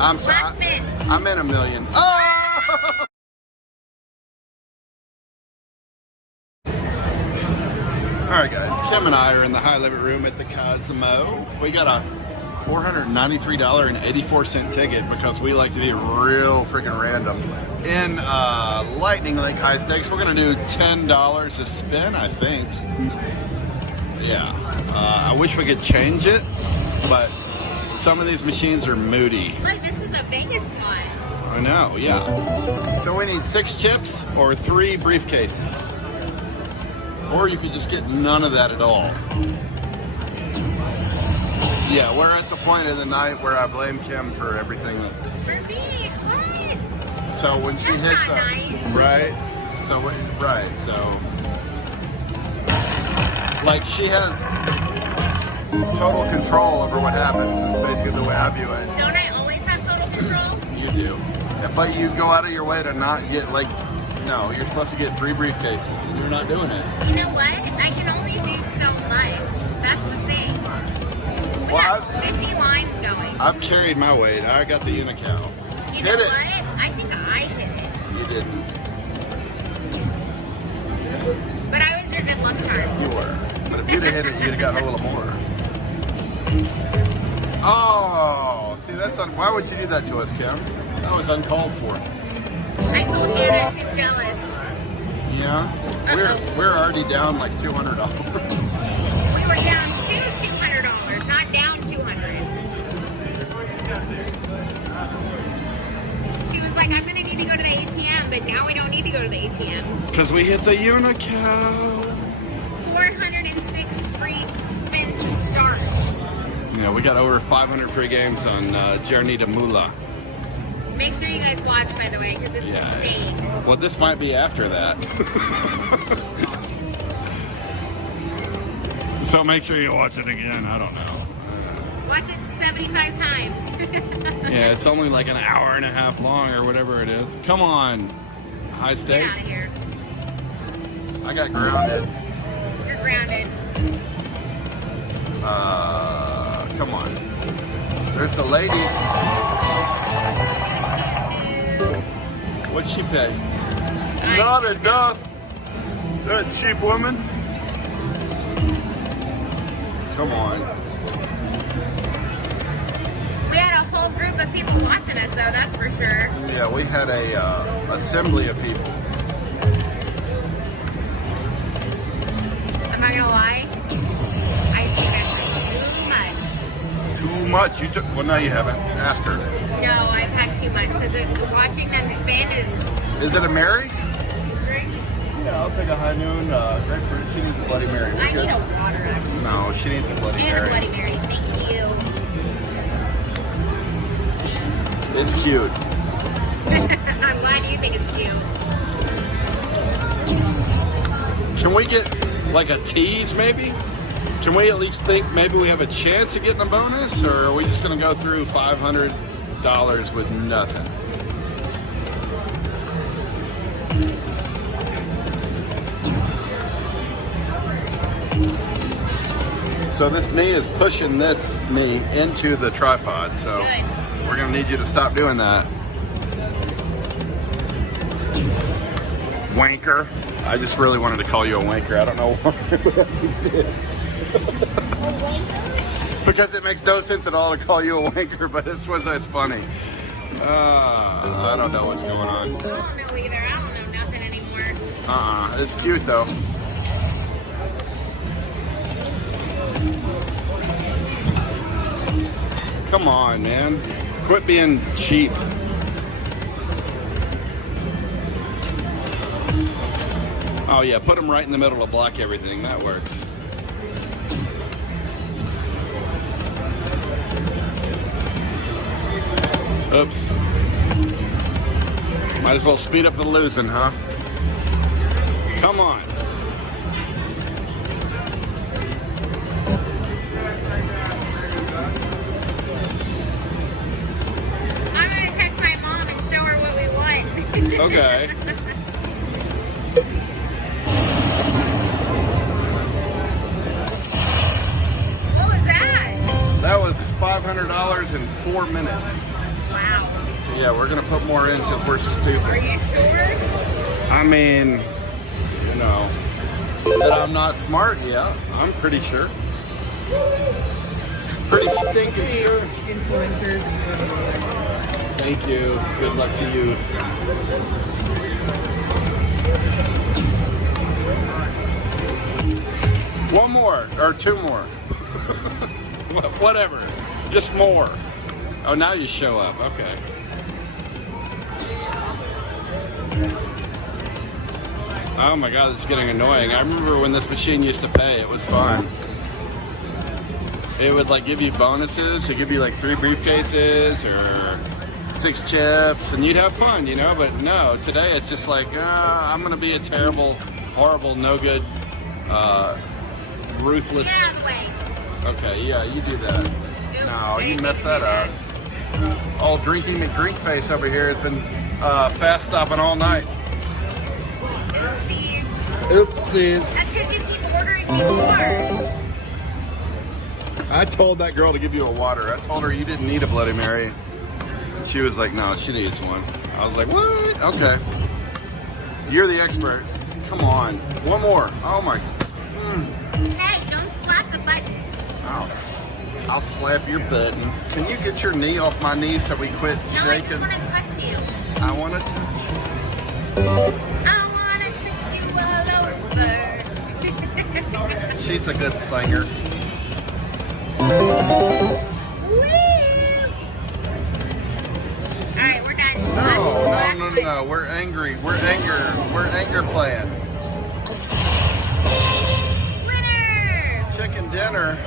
I'm sorry. Last spin. I'm in $1 million. Oh! All right, guys. Kim and I are in the high limit room at the Cosmo. We got a $493.84 ticket because we like to be real freaking random. In Lightning Link high stakes, we're gonna do $10 a spin, I think. Yeah. I wish we could change it, but some of these machines are moody. Look, this is a Vegas spot. I know, yeah. So we need 6 chips or 3 briefcases. Or you could just get none of that at all. Yeah, we're at the point of the night where I blame Kim for everything. For me, what? So when she That's hits not up, nice. right? So like she has total control over what happens. Is basically the way I view it. Don't I always have total control? You do, yeah, but you go out of your way to not get like. No, you're supposed to get 3 briefcases, and you're not doing it. You know what? I can only do so much. That's the thing. We got 50 lines going. I've carried my weight. I got the Unical. You know what? I think I hit it. You didn't. But I was your good luck charm. You were. But if you'd have hit it, you'd have gotten a little more. Oh, see, that's why would you do that to us, Kim? That was uncalled for. I told Hannah she's jealous. Yeah? We're already down like $200. We were down to $200, not down 200. He was like, I'm gonna need to go to the ATM, but now we don't need to go to the ATM. Because we hit the Unical. 406 free spins to start. Yeah, we got over 500 free games on Journey to Moolah. Make sure you guys watch, by the way, because it's insane. Well, this might be after that. So make sure you watch it again. I don't know. Watch it 75 times. Yeah, it's only like an hour and a half long or whatever it is. Come on, high stakes. Get out of here. I got grounded. You're grounded. Come on. There's the lady. What'd she pay? Not enough. That cheap woman. Come on. We had a whole group of people watching us, though, that's for sure. Yeah, we had a assembly of people. I'm not gonna lie. I think I took Too much? You took, well, no, you haven't. Ask her. No, I've had too much because watching them spin is. Is it a Mary? Drinks? Yeah, I'll take a high noon grapefruit. She needs a Bloody Mary. I need a water, actually. No, she needs a Bloody And Mary. a Bloody Mary, thank you. It's cute. I'm glad you think it's cute. Can we get like a tease, maybe? Can we at least think maybe we have a chance of getting a bonus, or are we just going to go through $500 with nothing? So this knee is pushing this knee into the tripod, so Good. we're going to need you to stop doing that. Wanker. I just really wanted to call you a wanker. I don't know why you did. Because it makes no sense at all to call you a wanker, but it's funny. I don't know what's going on. I don't know either. I don't know nothing anymore. It's cute though. Come on, man. Quit being cheap. Oh yeah, put them right in the middle to block everything. That works. Oops. Might as well speed up the losing, huh? Come on. I'm going to text my mom and show her what we won. Okay. What was that? That was $500 in 4 minutes. Wow. Yeah, we're gonna put more in because we're stupid. Are you sure? I mean, you know, that I'm not smart, yeah, I'm pretty sure. Pretty stinking sure. Influencers. Thank you. Good luck to you. One more, or 2 more. Whatever. Just more. Oh, now you show up. Okay. Oh my God, this is getting annoying. I remember when this machine used to pay, it was fun. It would like give you bonuses, it'd give you like 3 briefcases or 6 chips, and you'd have fun, you know, but no, today it's just like, I'm gonna be a terrible, horrible, no good, ruthless. Get out of the way. Okay, yeah, you do that. Oops, No, you messed that up. Old Drinking McDrinkface over here has been fast stopping all night. Oopsies. Oopsies. That's because you keep ordering me more. I told that girl to give you a water. I told her you didn't need a Bloody Mary. She was like, no, she needs one. I was like, what? Okay. You're the expert. Come on. One more. Oh my. Hey, don't slap the button. I'll slap your button. Can you get your knee off my knee so we quit No, I just shaking? want to touch you. I want to touch you. I want to touch you all over. She's a good singer. Woo! Alright, we're done. No. We're angry. We're anger playing. Winner! Chicken dinner.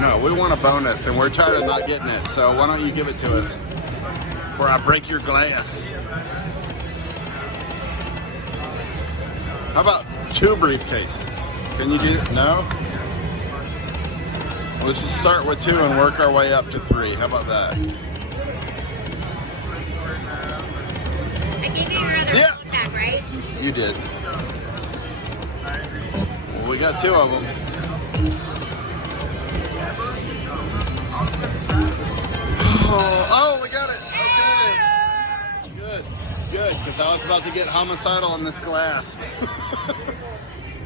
No, we want a bonus, and we're tired of not getting it. So why don't you give it to us before I break your glass? How about 2 briefcases? Can you do that? No? Let's just start with 2 and work our way up to 3. How about that? I gave you your other Yeah. phone back, right? You did. Well, we got 2 of them. Oh, we got it. Okay. Good, because I was about to get homicidal on this glass.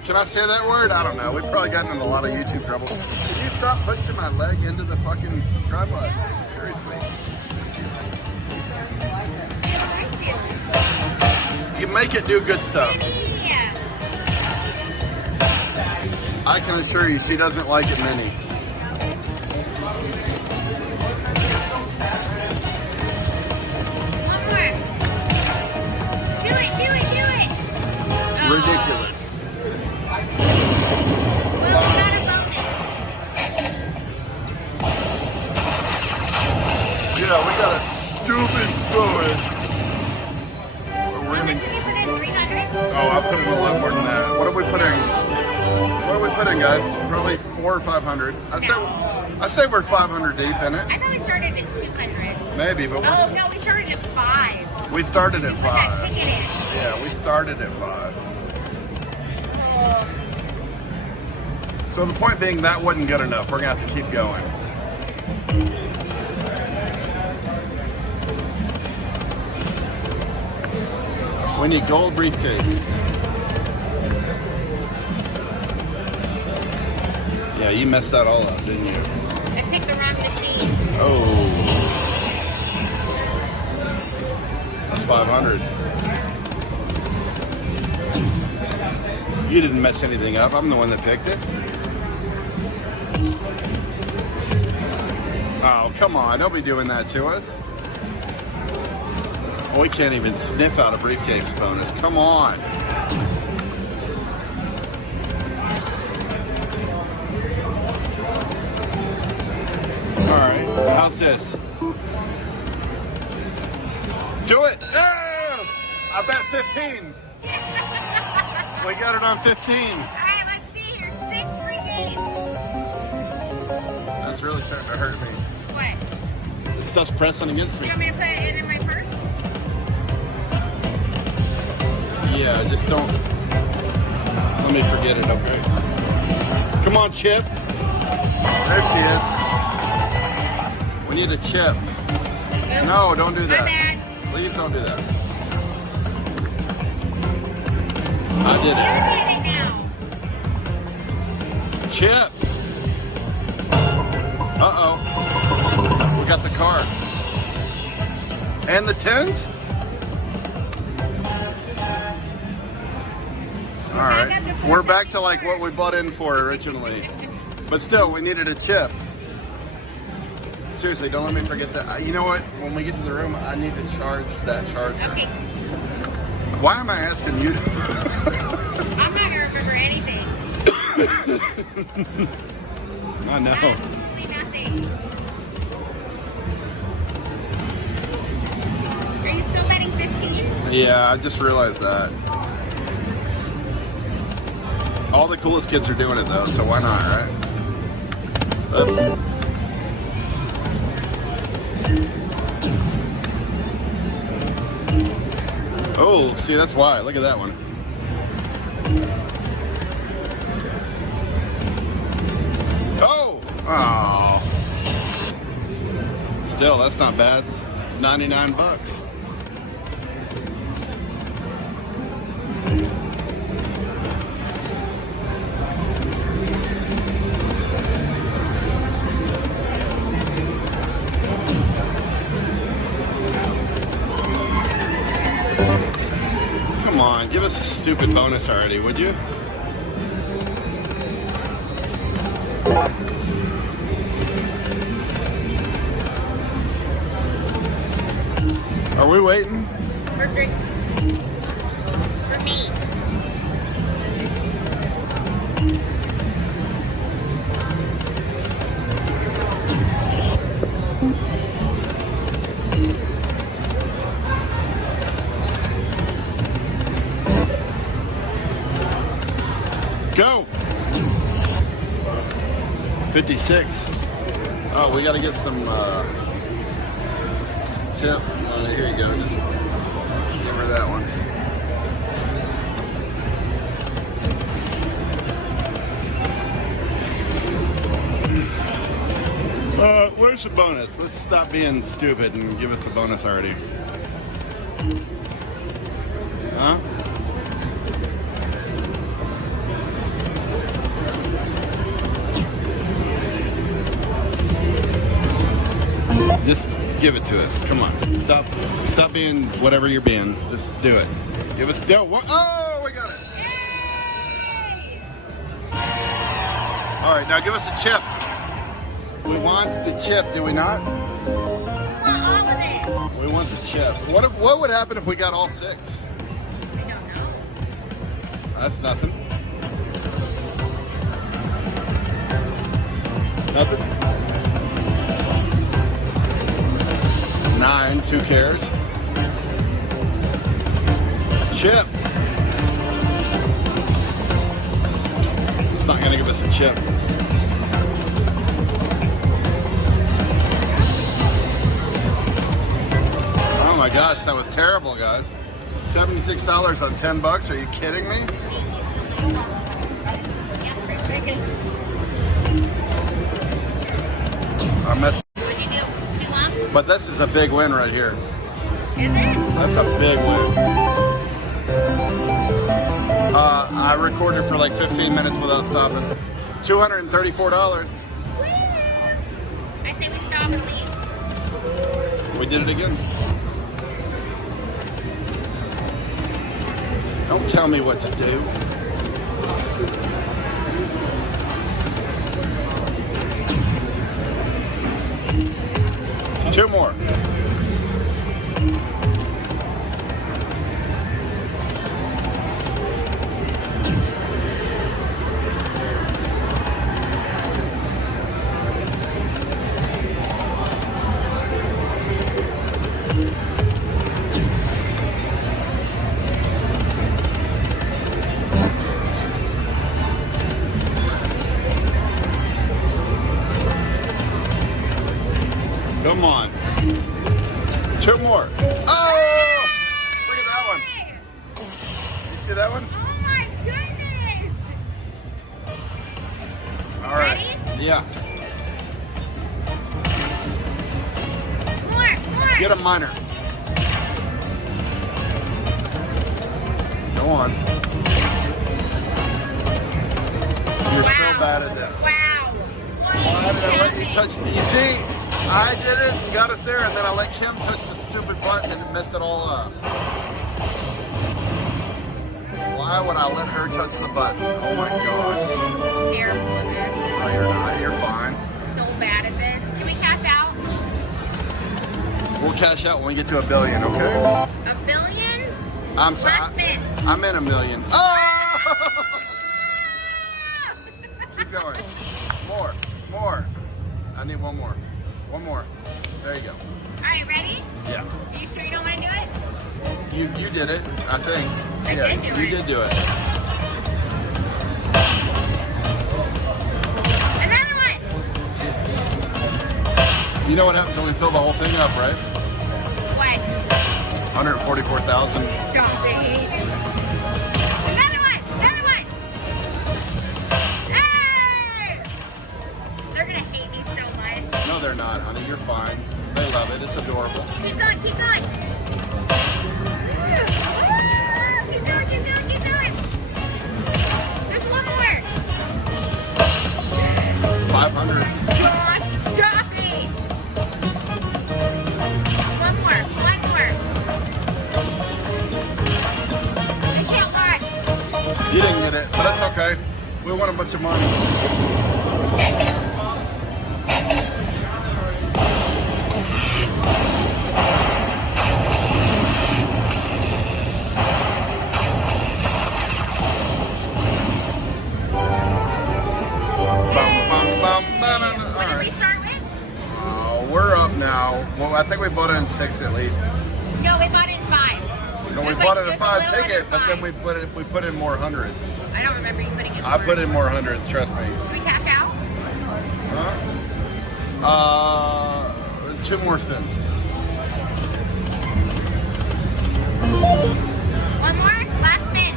Can I say that word? I don't know. We've probably gotten in a lot of YouTube trouble. Can you stop pushing my leg into the fucking tripod? Seriously. You make it do good stuff. Yeah. I can assure you she doesn't like it many. One more. Do it. Ridiculous. Well, we got a bonus. Yeah, we got a stupid bonus. How much did you put in? 300? Oh, I put in a lot more than that. What did we put in? Guys? Probably 400 or 500. I say we're 500 deep in it. I thought we started at 200. Maybe, but Oh, no, we started at 5. we started at You put that 5. ticket in. Yeah, we started at 5. Oh. So the point being, that wasn't good enough. We're gonna have to keep going. We need gold briefcases. Yeah, you messed that all up, didn't you? I picked the wrong machine. Oh. That's 500. You didn't mess anything up. I'm the one that picked it. Oh, come on. Don't be doing that to us. Oh, we can't even sniff out a briefcase bonus. Come on. All right. How's this? Do it. Yeah! I bet 15. We got it on 15. Alright, let's see. Here's 6 free games. That's really starting to hurt me. What? This stuff's pressing against Do me. you want me to put it in my purse? Yeah, just don't. Let me forget it, okay? Come on, Chip. There she is. We need a chip. Oops. No, don't do that. My bad. Please don't do that. I did it. You're getting it now. Chip. Uh-oh. We got the card. And the tens? All right. We're back to like what we bought in for originally. But still, we needed a chip. Seriously, don't let me forget that. You know what? When we get to the room, I need to charge that charger. Okay. Why am I asking you to? I'm not going to remember anything. I know. Absolutely nothing. Are you still betting 15? Yeah, I just realized that. All the coolest kids are doing it though, so why not, right? Oops. Oh, see, that's why. Look at that one. Oh! Oh. Still, that's not bad. It's 99 bucks. Come on, give us a stupid bonus already, would you? Are we waiting? For drinks. For me. Go! 56. Oh, we gotta get some tip. Oh, here you go. Just give her that one. Where's the bonus? Let's stop being stupid and give us a bonus already. Huh? Just give it to us. Come on. Stop being whatever you're being. Just do it. Give us oh, we got it. Yay! All right, now give us a chip. We want the chip, do we not? We want all of it. We want the chip. What would happen if we got all 6? I don't know. That's nothing. Nothing. 9s, who cares? Chip. It's not gonna give us a chip. Oh my gosh, that was terrible, guys. $76 on 10 bucks, are you kidding me? I messed. What'd you do? Too long? But this is a big win right here. Is it? That's a big win. I recorded for like 15 minutes without stopping. $234. Woo! I say we stop and leave. We did it again. Don't tell me what to do. Two more. Come on. Two more. Oh! Look at that one. You see that one? Oh my goodness! Yeah. More. Get a minor. Go on. You're so bad at this. Wow. Why did I let you touch the... You see, I did it and got us there, and then I let Kim touch the stupid button and it messed it all up. Why would I let her touch the button? Oh my gosh. Terrible at this. No, you're not. You're fine. So bad at this. Can we cash out? We'll cash out when we get to $1 billion, okay? $1 billion? I'm sorry. Last spin. I'm in $1 million. Oh! Keep going. More. I need one more. One more. There you go. All right, ready? Yeah. Are you sure you don't want to do it? You did it, I think. I did do you it. did do it. Another one. You know what happens when we fill the whole thing up, right? What? 144,000. Stop it. Another one. Hey! They're going to hate me so much. No, they're not, honey. You're fine. They love it. It's adorable. Keep going. Keep going. Just one more. 500. Gosh, stop it. One more. I can't watch. You didn't get it, but that's okay. We won a bunch of money. What did we start with? We're up now. Well, I think we bought it in 6 at least. No, we bought it in 5. No, we It's bought like it in just a 5 little ticket, under but then 5. we put in more hundreds. I don't remember you putting in I more. put in more hundreds, trust me. Should we cash out? Huh? 2 more spins. One more? Last spin.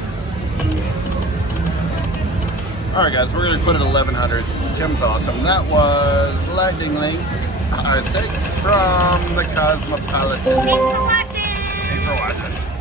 All right, guys, we're gonna put it 1,100. Kim's awesome. That was Lightning Link High Stakes from the Cosmopolitan. Thanks for watching. Thanks for watching.